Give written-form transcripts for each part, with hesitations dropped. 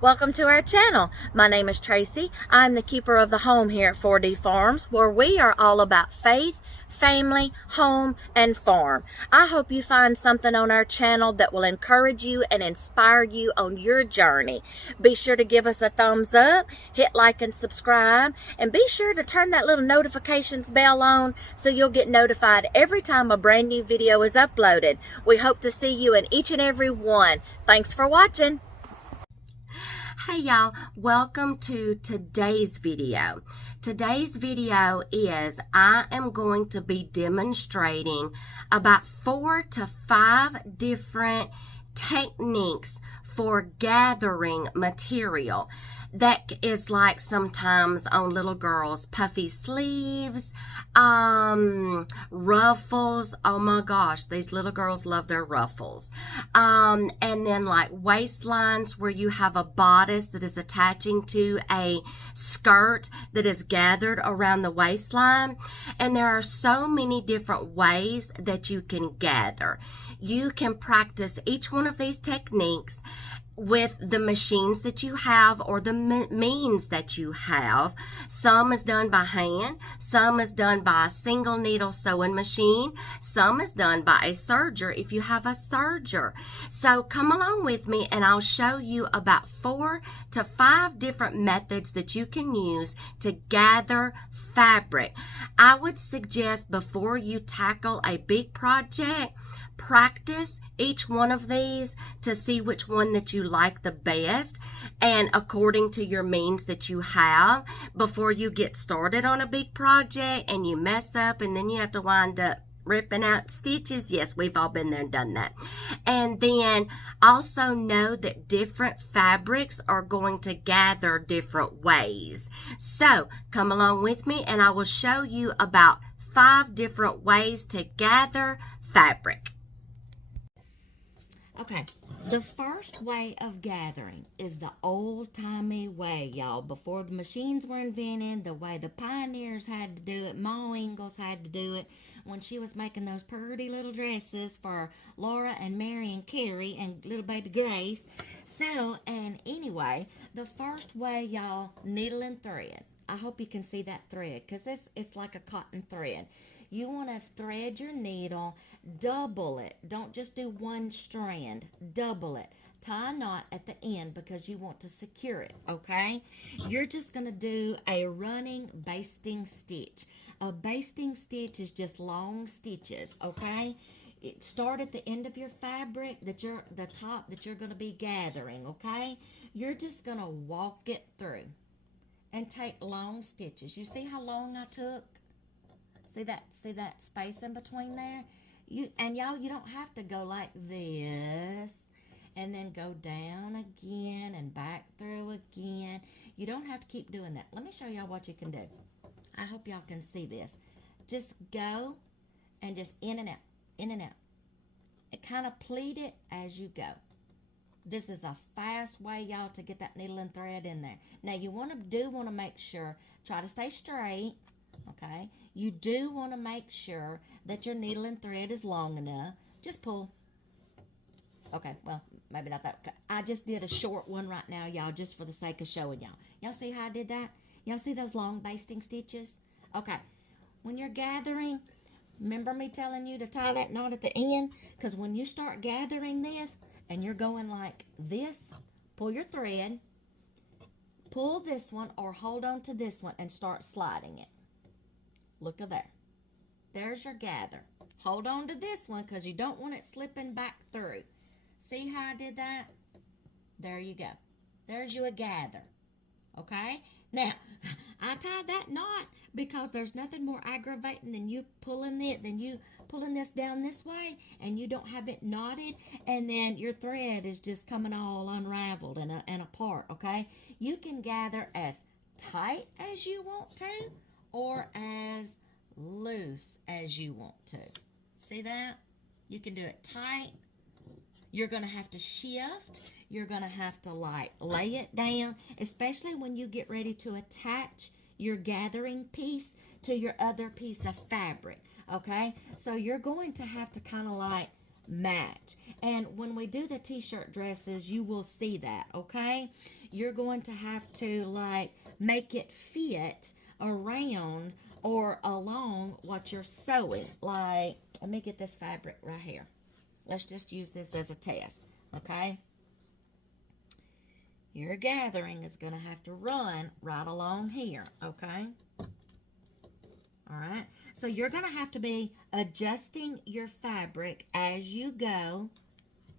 Welcome to our channel. My name is Tracy. I'm the keeper of the home here at 4D Farms, where we are all about faith, family, home, and farm. I hope you find something on our channel that will encourage you and inspire you on your journey. Be sure to give us a thumbs up, hit like and subscribe, and be sure to turn that little notifications bell on so you'll get notified every time a brand new video is uploaded. We hope to see you in each and every one. Thanks for watching. Hey y'all, welcome to today's video. Today's video is I am going to be demonstrating about 4 to 5 different techniques for gathering material. That is like sometimes on little girls, puffy sleeves, ruffles. Oh my gosh, these little girls love their ruffles. And then like waistlines where you have a bodice that is attaching to a skirt that is gathered around the waistline. And there are so many different ways that you can gather. You can practice each one of these techniques with the machines that you have or the means that you have. Some is done by hand, some is done by a single needle sewing machine, some is done by a serger if you have a serger. So come along with me and I'll show you about 4 to 5 different methods that you can use to gather fabric. I would suggest before you tackle a big project, practice each one of these to see which one that you like the best and according to your means that you have before you get started on a big project and you mess up and then you have to wind up ripping out stitches. Yes, we've all been there and done that. And then also know that different fabrics are going to gather different ways. So come along with me and I will show you about 5 different ways to gather fabric. Okay, the first way of gathering is the old-timey way, y'all. Before the machines were invented, the way the pioneers had to do it, Ma Ingalls had to do it when she was making those pretty little dresses for Laura and Mary and Carrie and little baby Grace. So, and anyway, the first way, y'all, needle and thread. I hope you can see that thread because it's like a cotton thread. You want to thread your needle, double it. Don't just do one strand, double it. Tie a knot at the end because you want to secure it, okay? You're just going to do a running basting stitch. A basting stitch is just long stitches, okay? Start at the end of your fabric, the top that you're going to be gathering, okay? You're just going to walk it through and take long stitches. You see how long I took? See that space in between there? Y'all, you don't have to go like this and then go down again and back through again. You don't have to keep doing that. Let me show y'all what you can do. I hope y'all can see this. Just go and just in and out, in and out. And kind of pleat it as you go. This is a fast way, y'all, to get that needle and thread in there. Now, you want to make sure, try to stay straight, okay? You do want to make sure that your needle and thread is long enough. Just pull. Okay, well, maybe not that. I just did a short one right now, y'all, just for the sake of showing y'all. Y'all see how I did that? Y'all see those long basting stitches? Okay, when you're gathering, remember me telling you to tie that knot at the end? Because when you start gathering this and you're going like this, pull your thread, pull this one or hold on to this one and start sliding it. Look at there. There's your gather. Hold on to this one because you don't want it slipping back through. See how I did that? There you go. There's you a gather. Okay? Now, I tied that knot because there's nothing more aggravating than you pulling this down this way and you don't have it knotted and then your thread is just coming all unraveled and apart, okay? You can gather as tight as you want to or as loose as you want to. See that? You can do it tight. You're going to have to shift. You're going to have to like lay it down, especially when you get ready to attach your gathering piece to your other piece of fabric, okay? So you're going to have to kind of like match. And when we do the t-shirt dresses, you will see that, okay? you're going to have to like make it fit around or along what you're sewing. Like, let me get this fabric right here. Let's just use this as a test, okay? Your gathering is going to have to run right along here, okay? All right, so you're going to have to be adjusting your fabric as you go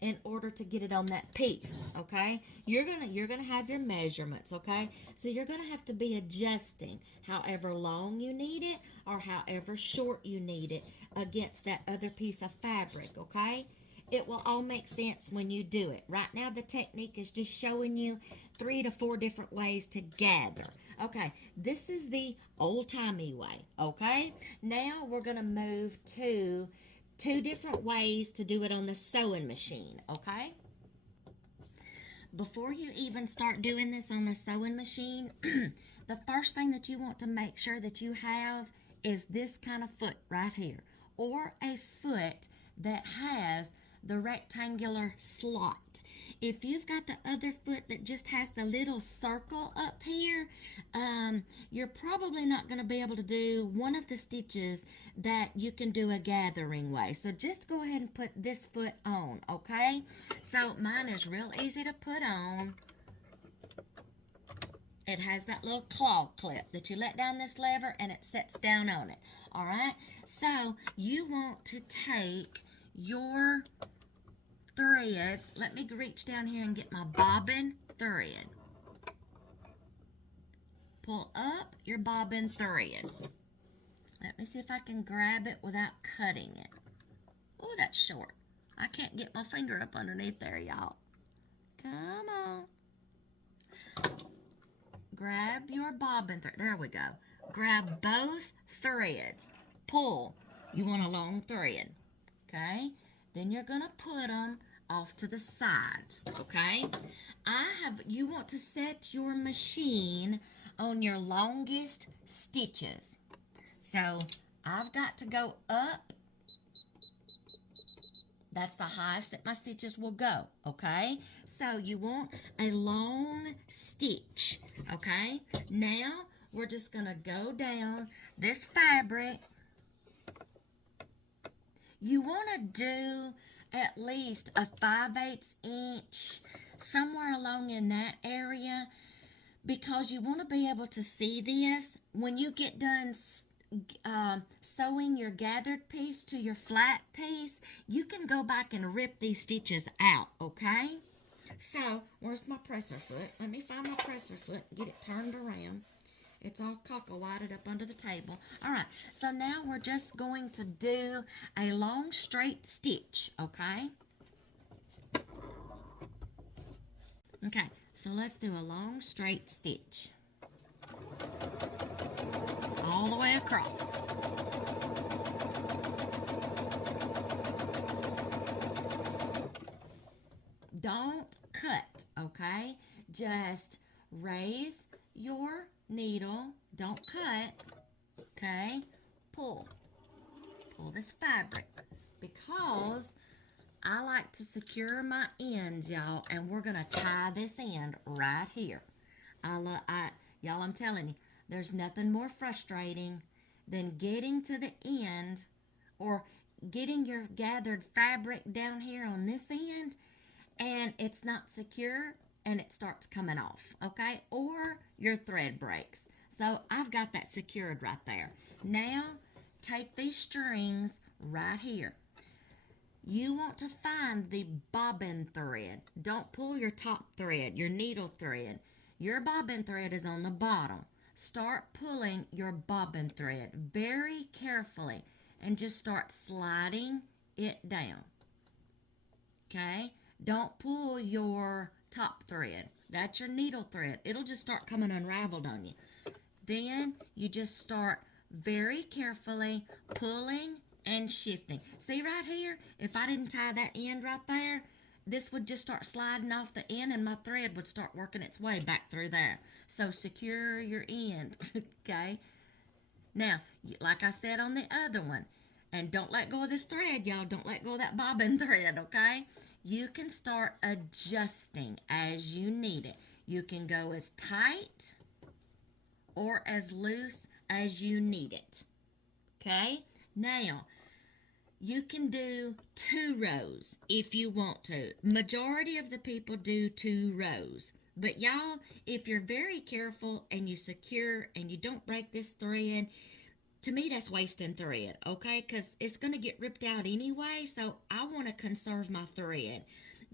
in order to get it on that piece, okay? You're gonna have your measurements, okay? So you're gonna have to be adjusting however long you need it or however short you need it against that other piece of fabric, okay? It will all make sense when you do it. Right now, the technique is just showing you 3 to 4 different ways to gather. Okay, this is the old-timey way, okay? Now we're gonna move to 2 different ways to do it on the sewing machine, okay? Before you even start doing this on the sewing machine, the first thing that you want to make sure that you have is this kind of foot right here, or a foot that has the rectangular slot. If you've got the other foot that just has the little circle up here, you're probably not going to be able to do one of the stitches that you can do a gathering way. So just go ahead and put this foot on, okay? So mine is real easy to put on. It has that little claw clip that you let down this lever and it sets down on it, all right? So you want to take your threads. Let me reach down here and get my bobbin thread. Pull up your bobbin thread. Let me see if I can grab it without cutting it. Oh, that's short. I can't get my finger up underneath there, y'all. Come on. Grab your bobbin thread. There we go. Grab both threads. Pull. You want a long thread. Okay? Then you're going to put them off to the side. Okay? You want to set your machine on your longest stitches. So I've got to go up. That's the highest that my stitches will go, okay? So you want a long stitch, okay? Now we're just going to go down this fabric. You want to do at least a 5/8 inch, somewhere along in that area, because you want to be able to see this when you get done sewing your gathered piece to your flat piece. You can go back and rip these stitches out, okay? So, where's my presser foot? Let me find my presser foot and get it turned around. It's all cockle-whited up under the table. All right, so now we're just going to do a long straight stitch, okay? Okay, so let's do a long straight stitch. All the way across. Don't cut, okay? Just raise your needle. Don't cut, okay? Pull. Pull this fabric because I like to secure my ends, y'all, and we're going to tie this end right here. Y'all, I'm telling you, there's nothing more frustrating than getting to the end or getting your gathered fabric down here on this end and it's not secure and it starts coming off, okay? Or your thread breaks. So I've got that secured right there. Now, take these strings right here. You want to find the bobbin thread. Don't pull your top thread, your needle thread. Your bobbin thread is on the bottom. Start pulling your bobbin thread very carefully and just start sliding it down. Okay? Don't pull your top thread. That's your needle thread. It'll just start coming unraveled on you. Then you just start very carefully pulling and shifting. See right here? If I didn't tie that end right there, this would just start sliding off the end and my thread would start working its way back through there. So secure your end, okay? Now, like I said on the other one, and don't let go of this thread, y'all. Don't let go of that bobbin thread, okay? You can start adjusting as you need it. You can go as tight or as loose as you need it. Okay? Now, you can do 2 rows if you want to. Majority of the people do 2 rows. But y'all, if you're very careful and you secure and you don't break this thread, to me that's wasting thread, okay? Because it's going to get ripped out anyway, so I want to conserve my thread.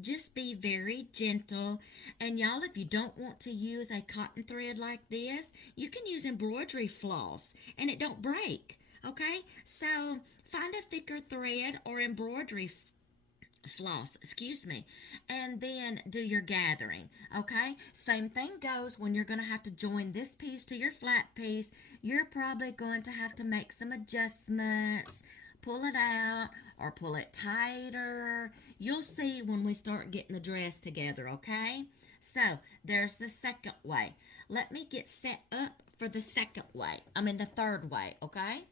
Just be very gentle. And y'all, if you don't want to use a cotton thread like this, you can use embroidery floss and it don't break, okay? So find a thicker thread or embroidery floss, and then do your gathering, okay? Same thing goes when you're going to have to join this piece to your flat piece. You're probably going to have to make some adjustments, pull it out or pull it tighter. You'll see when we start getting the dress together, okay? So there's the second way. Let me get set up for the third way, okay?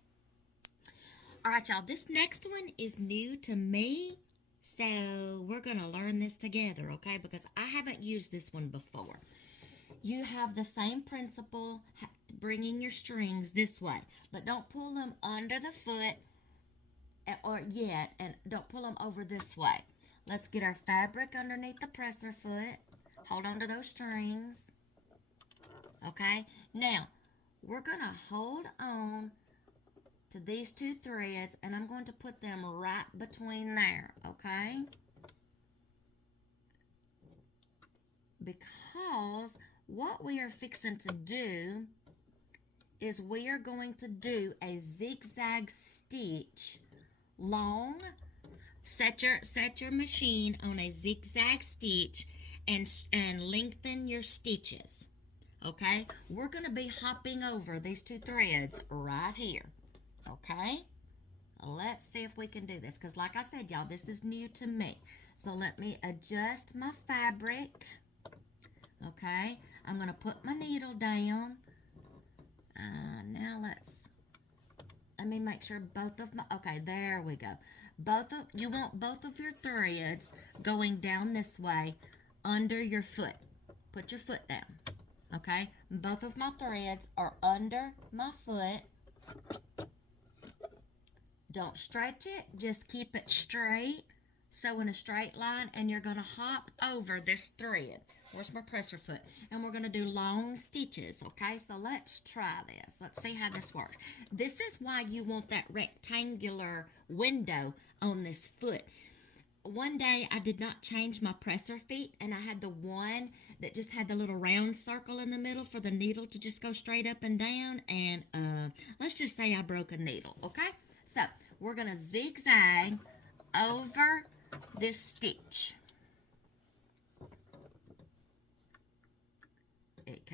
All right, y'all, this next one is new to me. So we're going to learn this together, okay? Because I haven't used this one before. You have the same principle, bringing your strings this way. But don't pull them under the foot and don't pull them over this way. Let's get our fabric underneath the presser foot. Hold on to those strings. Okay? Now, we're going to hold on to these 2 threads, and I'm going to put them right between there, okay? Because what we are fixing to do is we are going to do a zigzag stitch long. Set your machine on a zigzag stitch and lengthen your stitches, okay? We're going to be hopping over these 2 threads right here. Okay, let's see if we can do this, because like I said, y'all, this is new to me. So let me adjust my fabric. Okay, I'm going to put my needle down. Now let me make sure both of my, okay, there we go. You want both of your threads going down this way under your foot. Put your foot down. Okay, both of my threads are under my foot. Don't stretch it, just keep it straight. Sew in a straight line, and you're going to hop over this thread. Where's my presser foot? And we're going to do long stitches, okay? So let's try this. Let's see how this works. This is why you want that rectangular window on this foot. One day I did not change my presser feet, and I had the one that just had the little round circle in the middle for the needle to just go straight up and down, and let's just say I broke a needle, okay? So we're going to zigzag over this stitch. It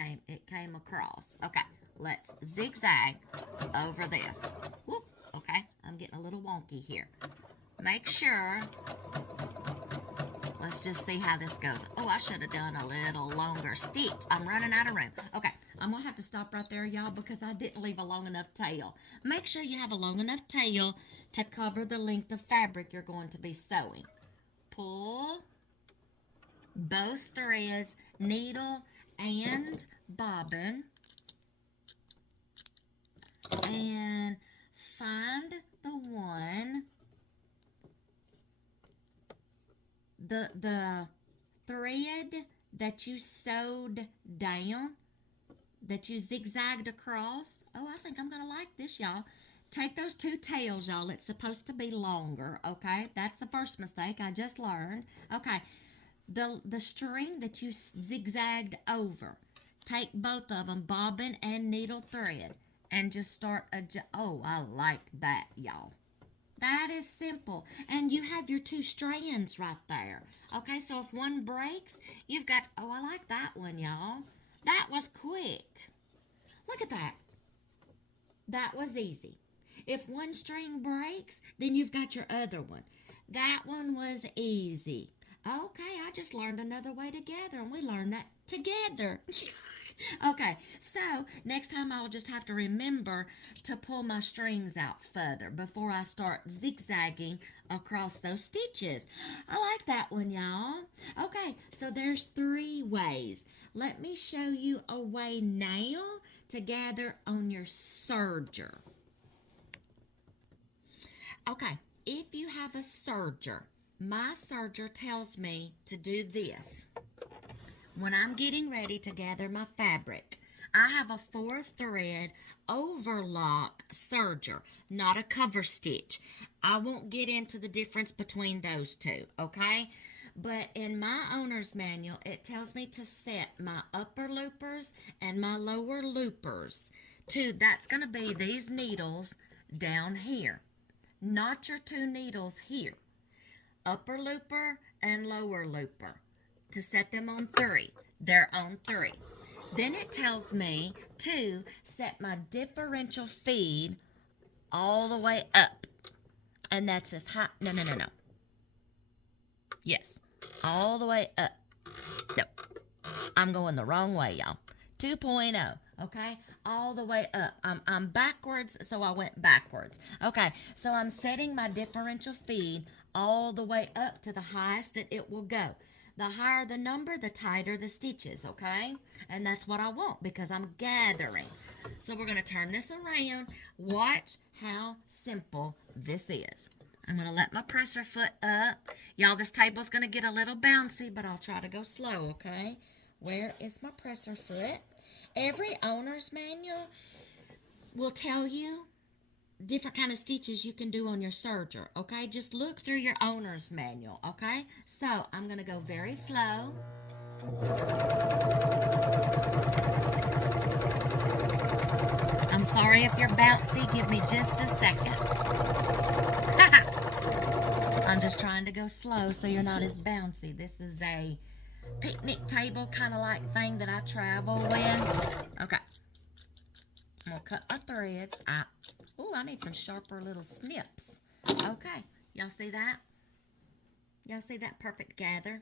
came across. Okay, let's zigzag over this. Whoop, okay, I'm getting a little wonky here. Make sure, let's just see how this goes. Oh, I should have done a little longer stitch. I'm running out of room. Okay, I'm going to have to stop right there, y'all, because I didn't leave a long enough tail. Make sure you have a long enough tail to cover the length of fabric you're going to be sewing. Pull both threads, needle and bobbin, and find the one, the thread that you sewed down, that you zigzagged across. Oh, I think I'm going to like this, y'all. Take those 2 tails, y'all. It's supposed to be longer, okay? That's the first mistake I just learned. Okay, the string that you zigzagged over, take both of them, bobbin and needle thread, and just start oh, I like that, y'all. That is simple. And you have your 2 strands right there. Okay, so if one breaks, you've got, oh, I like that one, y'all. That was quick. Look at that. That was easy. If one string breaks, then you've got your other one. That one was easy. Okay, I just learned another way to gather, and we learned that together. Okay, so next time I'll just have to remember to pull my strings out further before I start zigzagging across those stitches. I like that one, y'all. Okay, so there's 3 ways. Let me show you a way now to gather on your serger. Okay, if you have a serger, my serger tells me to do this. When I'm getting ready to gather my fabric, I have a 4-thread overlock serger, not a cover stitch. I won't get into the difference between those two, okay? But in my owner's manual, it tells me to set my upper loopers and my lower loopers to, that's going to be these needles down here, not your 2 needles here. Upper looper and lower looper. To set them on 3. They're on 3. Then it tells me to set my differential feed all the way up. And that's as high. No. Yes. All the way up. No. I'm going the wrong way, y'all. 2.0. Okay? All the way up. I'm backwards, so I went backwards. Okay. So I'm setting my differential feed all the way up to the highest that it will go. The higher the number, the tighter the stitches, okay? And that's what I want because I'm gathering. So we're going to turn this around. Watch how simple this is. I'm going to let my presser foot up. Y'all, this table's going to get a little bouncy, but I'll try to go slow, okay? Where is my presser foot? Every owner's manual will tell you different kind of stitches you can do on your serger, okay? Just look through your owner's manual, okay? So I'm going to go very slow. I'm sorry if you're bouncy. Give me just a second. I'm just trying to go slow so you're not as bouncy. This is a picnic table kind of like thing that I travel with. Okay. I'm going to cut my threads out. Oh, I need some sharper little snips. Okay. Y'all see that? Y'all see that perfect gather?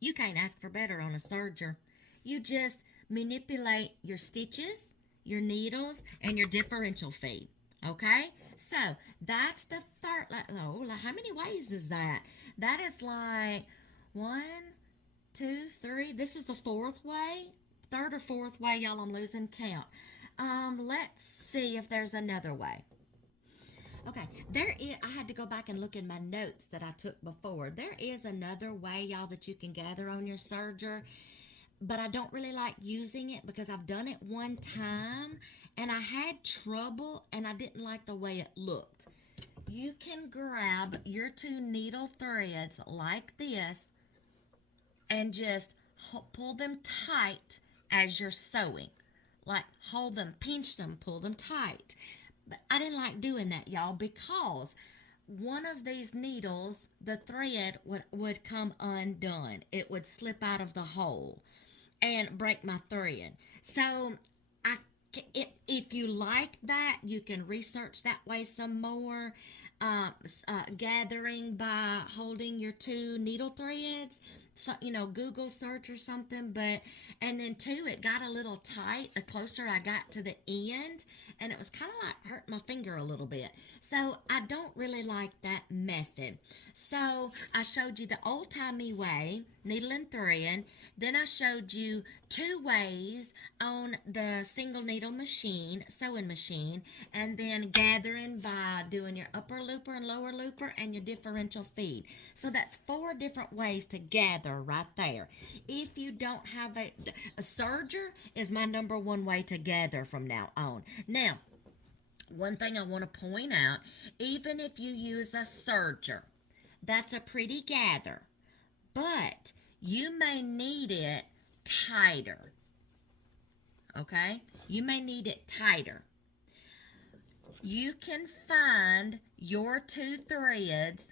You can't ask for better on a serger. You just manipulate your stitches, your needles, and your differential feed. Okay? So, that's the third. Oh, how many ways is that? That is like 1, 2, 3. This is the 4th way. 3rd or 4th way, y'all. I'm losing count. Let's see if there's another way. Okay, I had to go back and look in my notes that I took before. There is another way, y'all, that you can gather on your serger, but I don't really like using it because I've done it one time and I had trouble and I didn't like the way it looked. You can grab your 2 needle threads like this and just pull them tight as you're sewing. Like, hold them, pinch them, pull them tight. But I didn't like doing that, y'all, because one of these needles, the thread would come undone. It would slip out of the hole and break my thread. So, if you like that, you can research that way some more. Gathering by holding your 2 needle threads. So, Google search or something, and then 2, it got a little tight the closer I got to the end, and it was kind of like hurt my finger a little bit. So I don't really like that method. So I showed you the old-timey way, needle and thread. Then I showed you 2 ways on the single needle machine, sewing machine, and then gathering by doing your upper looper and lower looper and your differential feed. So that's 4 different ways to gather right there. If you don't have a serger is my number 1 way to gather from now on. Now, one thing I want to point out, even if you use a serger, that's a pretty gather, but you may need it tighter, okay? You may need it tighter. You can find your 2 threads.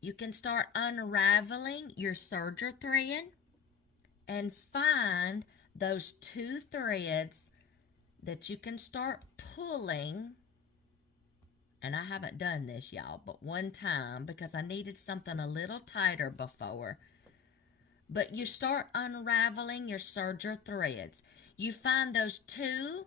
You can start unraveling your serger thread and find those 2 threads that you can start pulling. And I haven't done this, y'all, but one time because I needed something a little tighter before. but you start unraveling your serger threads. You find those 2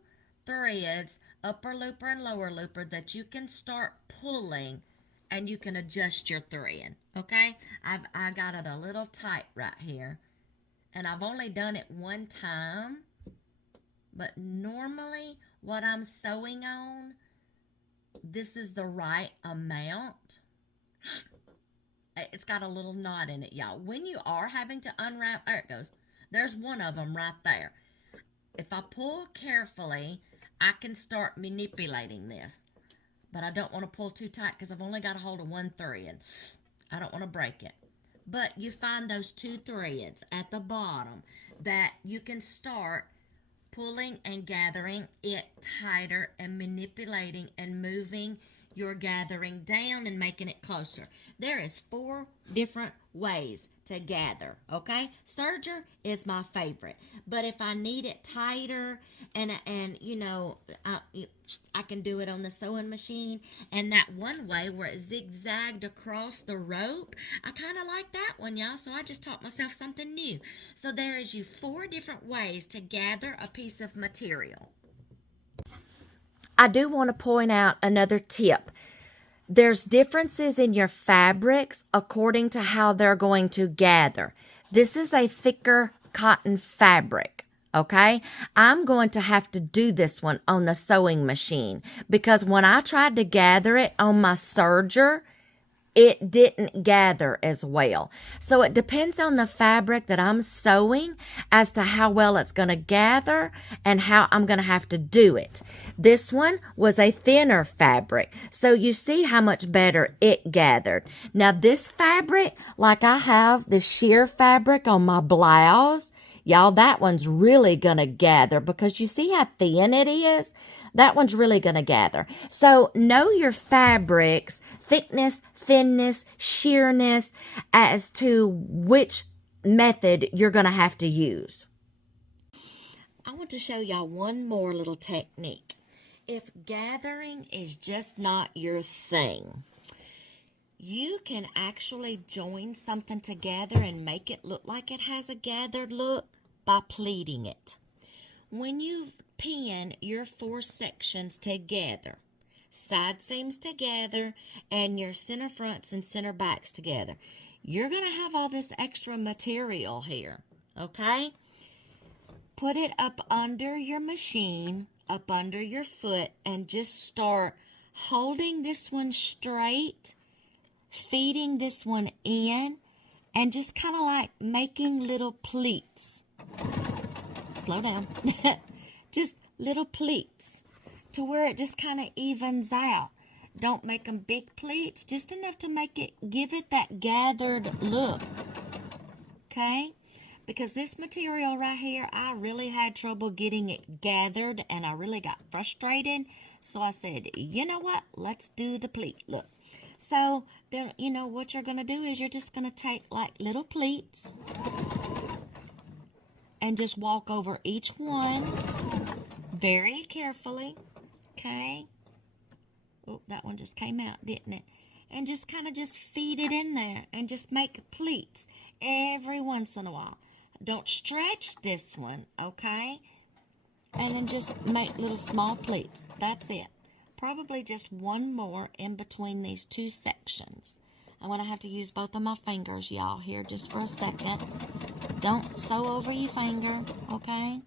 threads, upper looper and lower looper, that you can start pulling, and you can adjust your thread. Okay, I got it a little tight right here, and I've only done it one time, but normally what I'm sewing on, this is the right amount. It's got a little knot in it, y'all. When you are having to unwrap, there it goes. There's one of them right there. If I pull carefully, I can start manipulating this. But I don't want to pull too tight because I've only got a hold of one thread. I don't want to break it. But you find those 2 threads at the bottom that you can start pulling and gathering it tighter and manipulating and moving your gathering down and making it closer. There is 4 different ways to gather, okay? Serger is my favorite, but if I need it tighter and you know, I can do it on the sewing machine. And that one way where it zigzagged across the rope, I kind of like that one, y'all, so I just taught myself something new. So there is 4 different ways to gather a piece of material. I do want to point out another tip. There's differences in your fabrics according to how they're going to gather. This is a thicker cotton fabric, okay? I'm going to have to do this one on the sewing machine because when I tried to gather it on my serger, it didn't gather as well. So it depends on the fabric that I'm sewing as to how well it's going to gather and how I'm going to have to do it. This one was a thinner fabric, so you see how much better it gathered. Now this fabric, like I have the sheer fabric on my blouse, y'all, that one's really going to gather because you see how thin it is? That one's really going to gather. So know your fabrics, thickness, thinness, sheerness, as to which method you're going to have to use. I want to show y'all one more little technique. If gathering is just not your thing, you can actually join something together and make it look like it has a gathered look by pleating it. When you pin your 4 sections together, side seams together, and your center fronts and center backs together, you're going to have all this extra material here, okay? Put it up under your machine, up under your foot, and just start holding this one straight, feeding this one in, and just kind of like making little pleats. Slow down. Just little pleats to where it just kind of evens out. Don't make them big pleats, just enough to give it that gathered look. Okay? Because this material right here, I really had trouble getting it gathered and I really got frustrated. So I said, you know what? Let's do the pleat look. So then, you know, what you're going to do is you're just going to take like little pleats and just walk over each one very carefully, okay? Oh, that one just came out, didn't it? And just kind of just feed it in there and just make pleats every once in a while. Don't stretch this one, okay? And then just make little small pleats. That's it. Probably just one more in between these 2 sections. I'm going to have to use both of my fingers, y'all, here just for a second. Don't sew over your finger, okay?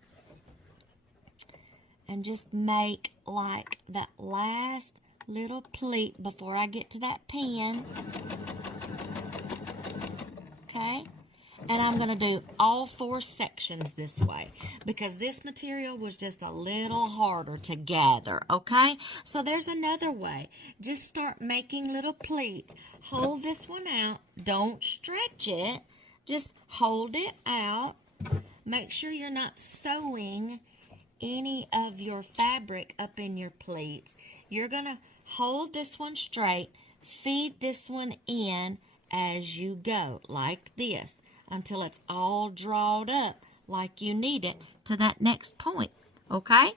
And just make like that last little pleat before I get to that pin. Okay? And I'm going to do all 4 sections this way because this material was just a little harder to gather, okay? So there's another way. Just start making little pleats. Hold this one out. Don't stretch it. Just hold it out. Make sure you're not sewing any of your fabric up in your pleats. You're going to hold this one straight, feed this one in as you go, like this, until it's all drawn up like you need it to that next point, okay?